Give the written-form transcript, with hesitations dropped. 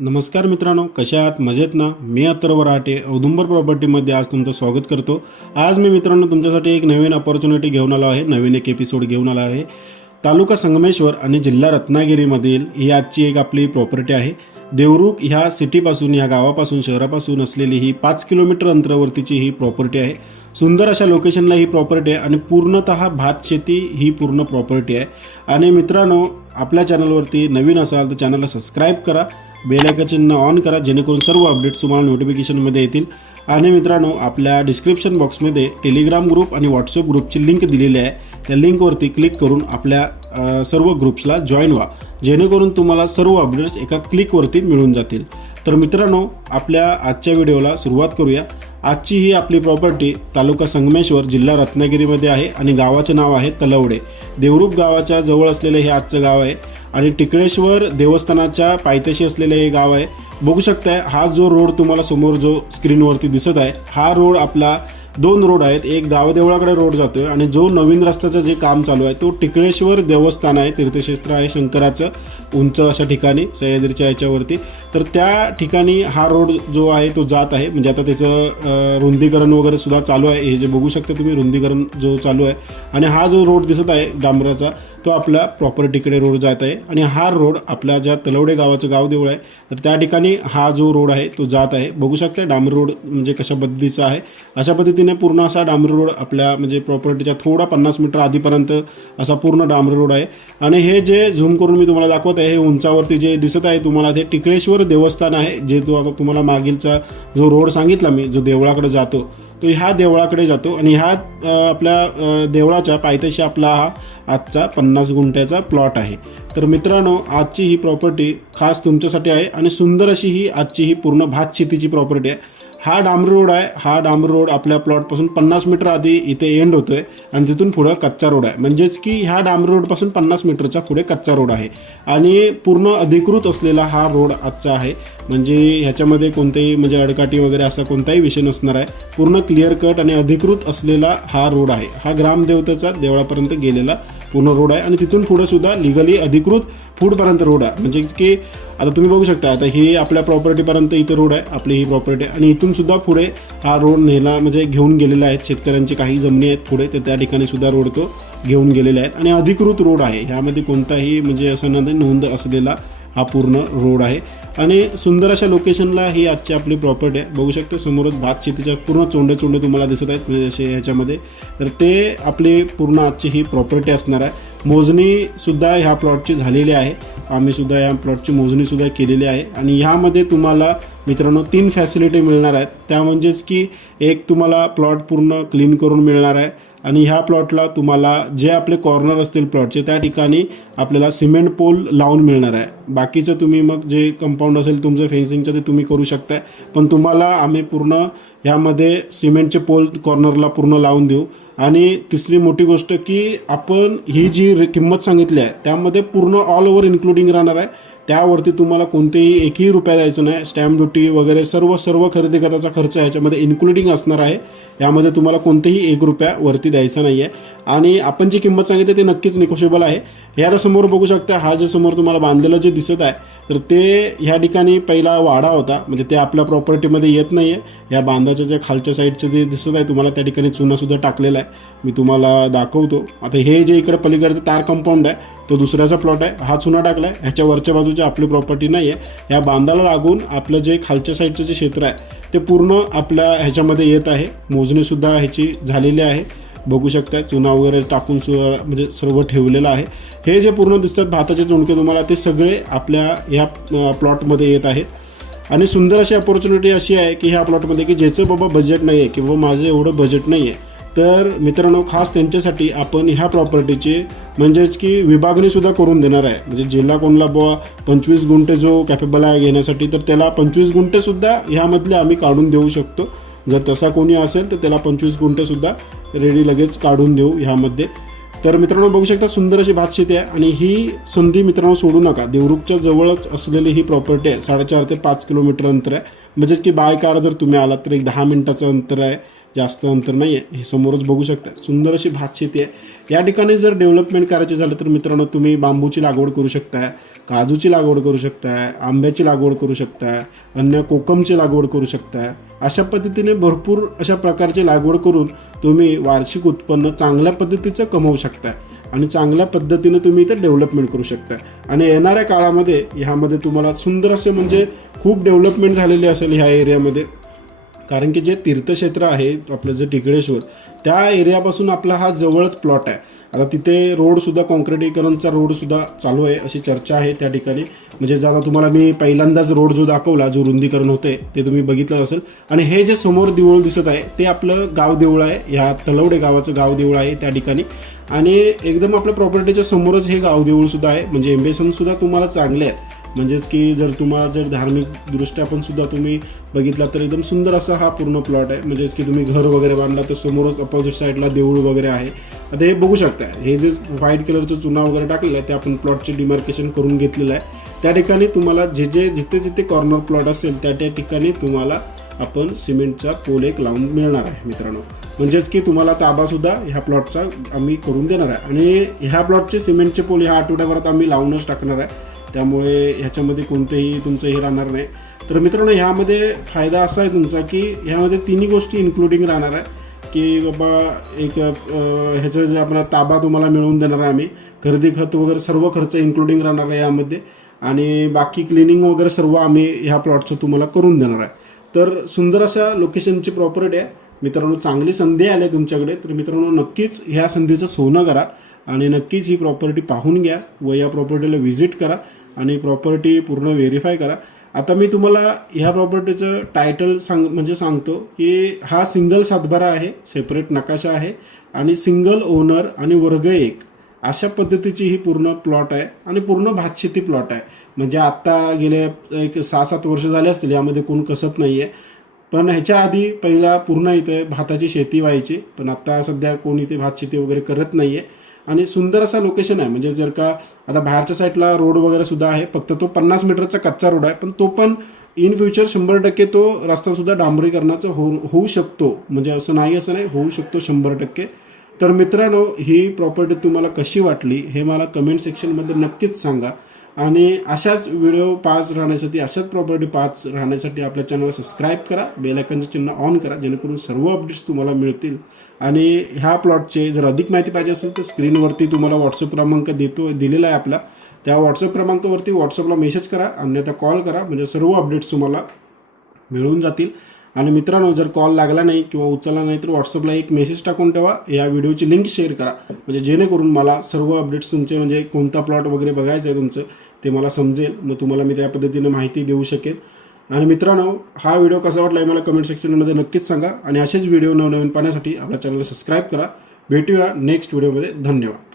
नमस्कार मित्रांनो, कशा आहात? मजेत ना? मी अथर्व राहटे औदुंबर प्रॉपर्टीमध्ये आज तुमचं स्वागत करतो. आज मी मित्रांनो तुमच्यासाठी एक नवीन अपॉर्च्युनिटी घेऊन आलो आहे, नवीन एक एपिसोड घेऊन आला आहे. तालुका संगमेश्वर आणि जिल्हा रत्नागिरीमधील ही आजची एक आपली प्रॉपर्टी आहे. देवरुख ह्या सिटीपासून, ह्या गावापासून, शहरापासून असलेली ही 5 किलोमीटर अंतरावरतीची ही प्रॉपर्टी आहे. सुंदर अशा लोकेशनला ही प्रॉपर्टी आहे आणि पूर्णतः भात शेती ही पूर्ण प्रॉपर्टी आहे. आणि मित्रांनो, आपल्या चॅनलवरती नवीन असाल तर चॅनलला सबस्क्राईब करा, बेल आयकॉन चिन्ह ऑन करा, जेणेकरून सर्व अपडेट्स तुम्हाला नोटिफिकेशनमध्ये येतील. आणि मित्रांनो, आपल्या डिस्क्रिप्शन बॉक्समध्ये टेलिग्राम ग्रुप आणि व्हॉट्सअप ग्रुपची लिंक दिलेली आहे. त्या लिंकवरती क्लिक करून आपल्या सर्व ग्रुप्सला जॉईन व्हा, जेणेकरून तुम्हाला सर्व अपडेट्स एका क्लिकवरती मिळून जातील. तर मित्रांनो, आपल्या आजच्या व्हिडिओला सुरुवात करूया. आजची ही आपली प्रॉपर्टी तालुका संगमेश्वर, जिल्हा रत्नागिरीमध्ये आहे आणि गावाचं नाव आहे तलवडे. देवरुख गावाच्या जवळ असलेले हे आजचं गाव आहे आणि टिकळेश्वर देवस्थानाच्या पायथ्याशी असलेले हे गाव आहे. बघू शकताय, हा जो रोड तुम्हाला समोर जो स्क्रीनवरती दिसत आहे, हा रोड आपला 2 रोड आहेत. एक गावदेवळाकडे रोड जातोय आणि जो नवीन रस्त्याचं जे काम चालू आहे तो टिकळेश्वर देवस्थान आहे, तीर्थक्षेत्र आहे शंकराचं, उंच अशा ठिकाणी सह्याद्रीच्या याच्यावरती. तर त्या ठिकाणी हा रोड जो आहे तो जात आहे. म्हणजे आता त्याचं रुंदीकरण वगैरे सुद्धा चालू आहे. हे जे बघू शकता तुम्ही, रुंदीकरण जो चालू आहे. आणि हा जो रोड दिसत आहे डांबराचा, तो आपल्या प्रॉपर्टीकडे रोड जात आहे. आणि हा रोड आपल्या ज्या तलवडे गावाचं गावदेऊळ आहे, तर त्या ठिकाणी हा जो रोड आहे तो जात आहे. बघू शकता डांबर रोड म्हणजे कशा पद्धतीचा आहे. अशा पद्धतीने पूर्ण असा डांबर रोड आपल्या म्हणजे प्रॉपर्टीच्या थोडा 50 मीटर आधीपर्यंत असा पूर्ण डांबर रोड आहे. आणि हे जे झूम करून मी तुम्हाला दाखवत आहे, हे उंचावरती जे दिसत आहे तुम्हाला, ते टिकळेश्वर देवस्थान आहे. जे तो आता तुम्हाला मागीलचा जो रोड सांगितला मी, जो देवळाकडे जातो, तो ह्या देवळाकडे जातो. आणि ह्या आपल्या देवळाच्या पायथ्याशी आपला हा आजचा 50 गुंठ्याचा प्लॉट आहे. तर मित्रांनो, आजची ही प्रॉपर्टी खास तुमच्यासाठी आहे आणि सुंदर अशी ही आजची ही पूर्ण भात शेतीची प्रॉपर्टी आहे. हा डांबर रोड आहे. हा डांबर रोड आपल्या प्लॉटपासून 50 मीटर आधी इथे एंड होतोय आणि तिथून पुढं कच्चा रोड आहे. म्हणजेच की ह्या डांबर रोडपासून 50 मीटरच्या पुढे कच्चा रोड आहे आणि पूर्ण अधिकृत असलेला हा रोड आजचा आहे. म्हणजे ह्याच्यामध्ये कोणतेही म्हणजे अडकाठी वगैरे असा कोणताही विषय नसणार आहे. पूर्ण क्लिअर कट आणि अधिकृत असलेला हा रोड आहे. हा ग्रामदेवतेचा देवळापर्यंत गेलेला पूर्ण रोड आहे आणि तिथून पुढे सुद्धा लिगली अधिकृत फूडपर्यंत रोड आहे. म्हणजे की आता तुम्ही बघू शकता, आता ही आपल्या प्रॉपर्टीपर्यंत इथं रोड आहे, आपली ही प्रॉपर्टी, आणि इथून सुद्धा पुढे हा रोड नेला म्हणजे घेऊन गेलेला आहे. शेतकऱ्यांची काही जमिनी आहेत पुढे, तर त्या ठिकाणी सुद्धा रोड तो घेऊन गेलेला आहे आणि अधिकृत रोड आहे. ह्यामध्ये कोणताही म्हणजे असं नोंद असलेला हा पूर्ण रोड आहे. आणि सुंदर अशा लोकेशनला ही आजची आपली प्रॉपर्टी आहे. बघू शकतो समोरच भात शेतीच्या पूर्ण चोंडे तुम्हाला दिसत आहेत म्हणजे असे ह्याच्यामध्ये. तर ते आपली पूर्ण आजची ही प्रॉपर्टी असणार आहे. मोजणीसुद्धा ह्या प्लॉटची झालेली आहे. आम्ही सुद्धा ह्या प्लॉटची मोजणीसुद्धा केलेली आहे. आणि ह्यामध्ये तुम्हाला मित्रांनो 3 फॅसिलिटी मिळणार आहेत. त्या म्हणजेच की एक तुम्हाला प्लॉट पूर्ण क्लीन करून मिळणार आहे आणि ह्या प्लॉटला तुम्हाला जे आपले कॉर्नर असतील प्लॉटचे, त्या ठिकाणी आपल्याला सिमेंट पोल लावून मिळणार आहे. बाकीचं तुम्ही मग जे कंपाऊंड असेल तुमचं फेन्सिंगचं, ते तुम्ही करू शकताय. पण तुम्हाला आम्ही पूर्ण ह्यामध्ये सिमेंटचे पोल कॉर्नरला पूर्ण लावून देऊ. आणि तिसरी मोठी गोष्ट की आपण ही जी किंमत सांगितली आहे त्यामध्ये पूर्ण ऑल ओव्हर इन्क्लुडिंग राहणार आहे. त्यावरती तुम्हाला कोणतेही एकही रुपया द्यायचं नाही. स्टॅम्प ड्युटी वगैरे सर्व खरेदी खताचा खर्च ह्याच्यामध्ये इन्क्लुडिंग असणार आहे. यामध्ये तुम्हाला कोणतेही 1 रुपया वरती द्यायचा नाही आहे. आणि आपण जी किंमत सांगितली ते नक्कीच निगोशिएबल आहे. हे आता समोर बघू शकता, हा जे समोर तुम्हाला बांधलेलं जे दिसत आहे, तर ते ह्या ठिकाणी पहिला वाडा होता. म्हणजे ते आपल्या प्रॉपर्टीमध्ये येत नाही आहे. ह्या बांधाच्या ज्या खालच्या साईडचं जे दिसत आहे तुम्हाला, त्या ठिकाणी चुनासुद्धा टाकलेला आहे. मी तुम्हाला दाखवतो. आता हे जे इकडे पलीकडचं तार कंपाऊंड आहे तो दुसऱ्याचा प्लॉट आहे. हा चुना टाकला आहे. ह्याच्या वरच्या बाजूची आपली प्रॉपर्टी नाही आहे. ह्या बांधाला लागून आपलं जे खालच्या साईडचं जे क्षेत्र आहे ते पूर्ण आपल्या ह्याच्यामध्ये येत आहे. मोजणीसुद्धा ह्याची झालेली आहे. बघू शकता, चुना वगैरे टाकून म्हणजे सर्व ठेवलेलं आहे. हे जे पूर्ण दिसतात भाताचे चुणके तुम्हाला, ते सगळे आपल्या ह्या प्लॉटमध्ये येत आहेत. आणि सुंदर अशी अपॉर्च्युनिटी अशी आहे की ह्या प्लॉटमध्ये की ज्याचं बाबा बजेट नाही आहे, की बाबा माझं एवढं बजेट नाही आहे, तर मित्रांनो खास त्यांच्यासाठी आपण ह्या प्रॉपर्टीची म्हणजेच की विभागणीसुद्धा करून देणार आहे. म्हणजे जिल्हा कोणला बुवा 25 गुंठे जो कॅपेबल आहे घेण्यासाठी, तर त्याला 25 गुंठेसुद्धा ह्यामधले आम्ही काढून देऊ शकतो. जर तसा कोणी असेल तर त्याला 25 गुंठेसुद्धा रेडी लगेच काढून देऊ ह्यामध्ये. तर मित्रांनो बघू शकता, सुंदर अशी भात शेती आहे आणि ही संधी मित्रांनो सोडू नका. देवरुखच्या जवळच असलेली ही प्रॉपर्टी आहे. 4.5 ते 5 किलोमीटर अंतर आहे. म्हणजेच की बाय कार जर तुम्ही आलात तर एक 10 मिनिटाचं अंतर आहे, जास्त अंतर नाही आहे. हे समोरच बघू शकता, सुंदर अशी भात शेती आहे. या ठिकाणी जर डेव्हलपमेंट करायची झालं तर मित्रांनो तुम्ही बांबूची लागवड करू शकता. काजूची लागवड करू शकताय, आंब्याची लागवड करू शकताय, अन्य कोकमची लागवड करू शकताय. अशा पद्धतीने भरपूर अशा प्रकारची लागवड करून तुम्ही वार्षिक उत्पन्न चांगल्या पद्धतीचं कमवू शकताय आणि चांगल्या पद्धतीने तुम्ही इथे डेव्हलपमेंट करू शकताय. आणि येणाऱ्या काळामध्ये ह्यामध्ये तुम्हाला सुंदर असे म्हणजे खूप डेव्हलपमेंट झालेली असेल ह्या एरियामध्ये. कारण की जे तीर्थक्षेत्र आहे आपलं जे टिकळेश्वर, त्या एरियापासून आपला हा जवळच प्लॉट आहे. आता तिथे रोडसुद्धा काँक्रिटीकरणचा रोडसुद्धा चालू आहे अशी चर्चा आहे त्या ठिकाणी. म्हणजे आता तुम्हाला मी पहिल्यांदाच रोड जो दाखवला, जो रुंदीकरण होते ते तुम्ही बघितलं असेल. आणि हे जे समोर देऊळ दिसत आहे ते आपलं गाव देऊळ आहे, ह्या तलवडे गावाचं गाव देऊळ आहे त्या ठिकाणी. आणि एकदम आपल्या प्रॉपर्टीच्या समोरच हे गाव देऊळसुद्धा आहे. म्हणजे एम्बिशनसुद्धा तुम्हाला चांगले आहेत. म्हणजेच की जर तुम्हाला जर धार्मिकदृष्ट्या पण सुद्धा तुम्ही बघितला तर एकदम सुंदर असा हा पूर्ण प्लॉट आहे. म्हणजेच की तुम्ही घर वगैरे बांधला तर समोरच अपोजिट साईडला देऊळ वगैरे आहे. आता हे बघू शकता, हे जे व्हाईट कलरचं चुना वगैरे टाकलेलं आहे ते आपण प्लॉटचे डिमार्केशन करून घेतलेलं आहे. त्या ठिकाणी तुम्हाला जिथे कॉर्नर प्लॉट असेल त्या ठिकाणी तुम्हाला आपण सिमेंटचा पोल एक लावून मिळणार आहे मित्रांनो. म्हणजेच की तुम्हाला ताबासुद्धा ह्या प्लॉटचा आम्ही करून देणार आहे. आणि ह्या प्लॉटचे सिमेंटचे पोल ह्या आठवड्याभरात आम्ही लावूनच टाकणार आहे. त्यामुळे ह्याच्यामध्ये कोणतेही तुमचं हे राहणार नाही. तर मित्रांनो, ह्यामध्ये फायदा असा आहे तुमचा की ह्यामध्ये तिन्ही गोष्टी इन्क्लुडिंग राहणार आहे. की बाबा एक ह्याचं जे आपला ताबा तुम्हाला मिळवून देणार आहे आम्ही, खरेदी खत वगैरे सर्व खर्च इन्क्लुडिंग राहणार आहे यामध्ये. आणि बाकी क्लिनिंग वगैरे सर्व आम्ही ह्या प्लॉटचं तुम्हाला करून देणार आहे. तर सुंदर अशा लोकेशनची प्रॉपर्टी आहे मित्रांनो. चांगली संधी आली आहे तुमच्याकडे. तर मित्रांनो, नक्कीच ह्या संधीचं सोनं करा आणि नक्कीच ही प्रॉपर्टी पाहून घ्या व या प्रॉपर्टीला व्हिजिट करा आणि प्रॉपर्टी पूर्ण व्हेरीफाय करा. आता मी तुम्हाला ह्या प्रॉपर्टीचं टायटल सांगतो की हा सिंगल सातबारा आहे, सेपरेट नकाशा आहे आणि सिंगल ओनर आणि वर्ग 1 अशा पद्धतीची ही पूर्ण प्लॉट आहे आणि पूर्ण भातशेती प्लॉट आहे. म्हणजे आत्ता गेले एक 6-7 वर्ष झाले असतील यामध्ये कोण कसत नाही आहे. पण ह्याच्या आधी पहिला पूर्ण इथे भाताची शेती व्हायची, पण आत्ता सध्या कोण इथे भातशेती वगैरे करत नाही आहे. आणि सुंदर असा लोकेशन आहे. म्हणजे जर का आता बाहेरच्या साईडला रोड वगैरे सुद्धा आहे, फक्त तो 50 मीटरचा कच्चा रोड आहे, पण तो पण इन फ्युचर 100% तो रस्तासुद्धा डांबरीकरणाचा होऊ शकतो. म्हणजे असं नाही होऊ शकतो 100%. तर मित्रांनो, ही प्रॉपर्टी तुम्हाला कशी वाटली हे मला कमेंट सेक्शनमध्ये नक्कीच सांगा. आणि अशाच व्हिडिओ पाच राहण्यासाठी, अशाच प्रॉपर्टी पाच राहण्यासाठी आपल्या चॅनलला सबस्क्राईब करा, बेल आयकॉनचं चिन्ह ऑन करा, जेणेकरून सर्व अपडेट्स तुम्हाला मिळतील. आणि ह्या प्लॉटचे जर अधिक माहिती पाहिजे असेल तर स्क्रीनवरती तुम्हाला व्हॉट्सअप क्रमांक दिलेला आहे आपला. त्या व्हॉट्सअप क्रमांकावरती व्हॉट्सअपला मेसेज करा, अन्यथा कॉल करा, म्हणजे सर्व अपडेट्स तुम्हाला मिळून जातील. आणि मित्रांनो, जर कॉल लागला नाही किंवा उचलला नाही तर व्हॉट्सअपला एक मेसेज टाकून ठेवा, या व्हिडिओची लिंक शेअर करा, म्हणजे जेणेकरून मला सर्व अपडेट्स तुमचे, म्हणजे कोणता प्लॉट वगैरे बघायचं आहे तुमचं ते मला समजेल. मग तुम्हाला मी त्या पद्धतीने माहिती देऊ शकेन. आणि मित्रांनो, हा व्हिडिओ कसा वाटला आहे मला कमेंट सेक्शनमध्ये नक्कीच सांगा. आणि असेच व्हिडिओ नवनवीन पाहण्यासाठी आपल्या चॅनलला सबस्क्राईब करा. भेटूया नेक्स्ट व्हिडिओमध्ये. धन्यवाद.